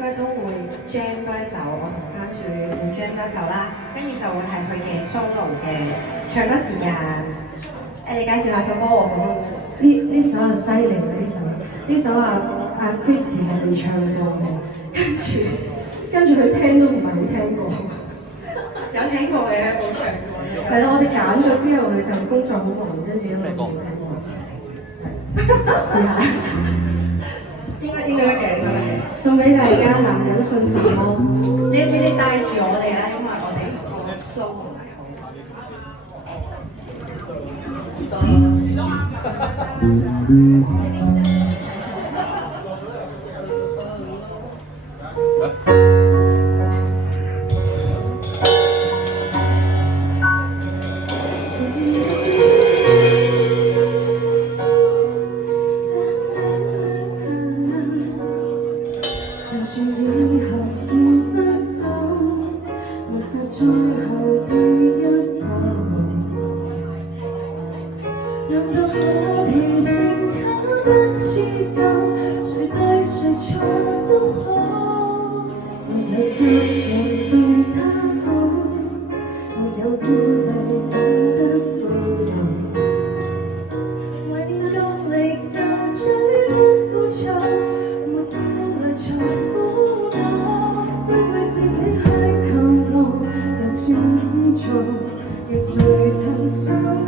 該都會 jam 多一首，我同番薯會 jam 多一首啦，跟住就會係佢嘅 solo 嘅唱歌時間。你介紹下首歌喎咁樣。呢首係犀利嘅呢首阿 Christy 係未唱過嘅，跟住佢聽都唔係好聽過。有聽過嘅咧，冇唱過。係咯，我哋揀咗之後，佢就工作好忙，跟住一路冇聽過。試下。應該得嘅，應該得嘅。送俾大家，男人信什麼？你帶住我哋啦，因為我哋個 flow 唔係好。就算以後見不到，無法最後退一步。難道我騙騙他不知道，誰對誰錯都好，沒有責任對他好，沒有顧慮懶得負勞，為努力到最不負重。才苦惱，不為自己虛求我，就算知錯，要誰投訴？